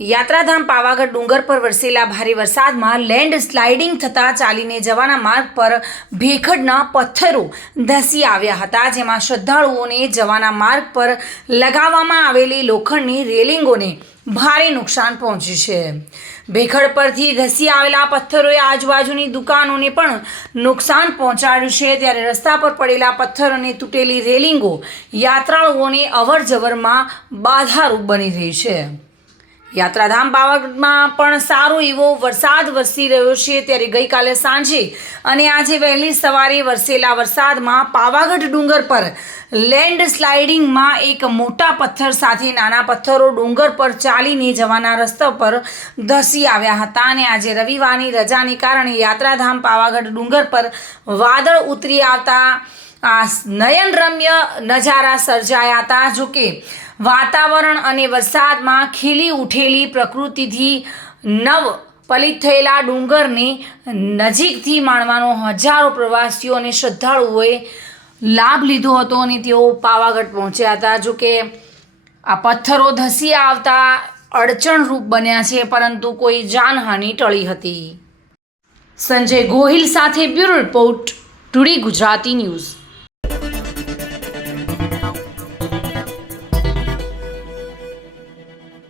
યાત્રાધામ પાવાગઢ ડુંગર પર વરસેલા ભારે વરસાદમાં લેન્ડ સ્લાઇડિંગ થતાં ચાલીને જવાના માર્ગ પર ભેખડના પથ્થરો ધસી આવ્યા હતા, જેમાં શ્રદ્ધાળુઓને જવાના માર્ગ પર લગાવવામાં આવેલી લોખંડની રેલિંગોને ભારે નુકસાન પહોંચ્યું છે. ભેખડ પરથી ધસી આવેલા પથ્થરોએ આજુબાજુની દુકાનોને પણ નુકસાન પહોંચાડ્યું છે. ત્યારે રસ્તા પર પડેલા પથ્થર અને તૂટેલી રેલિંગો યાત્રાળુઓને અવરજવરમાં બાધારૂપ બની રહી છે. યાત્રાધામ પાવાગઢમાં પણ સારો એવો વરસાદ વરસી રહ્યો છે. ત્યારે ગઈકાલે સાંજે અને આજે વહેલી સવારે વરસેલા વરસાદમાં પાવાગઢ ડુંગર પર લેન્ડ સ્લાઇડિંગમાં એક મોટા પથ્થર સાથે નાના પથ્થરો ડુંગર પર ચાલીને જવાના રસ્તા પર ધસી આવ્યા હતા. અને આજે રવિવારની રજાને કારણે યાત્રાધામ પાવાગઢ ડુંગર પર વાદળ ઉતરી આવતા આ નયનરમ્ય નજારા સર્જાયા હતા. જોકે વાતાવરણ અને વરસાદમાં ખીલી ઉઠેલી પ્રકૃતિથી નવ પલિત થયેલા ડુંગરને નજીકથી માણવાનો હજારો પ્રવાસીઓ અને શ્રદ્ધાળુઓએ લાભ લીધો હતો અને તેઓ પાવાગઢ પહોંચ્યા હતા. જોકે આ પથ્થરો ધસી આવતા અડચણરૂપ બન્યા છે, પરંતુ કોઈ જાનહાનિ ટળી હતી. સંજય ગોહિલ સાથે bureau report, today Gujarati news.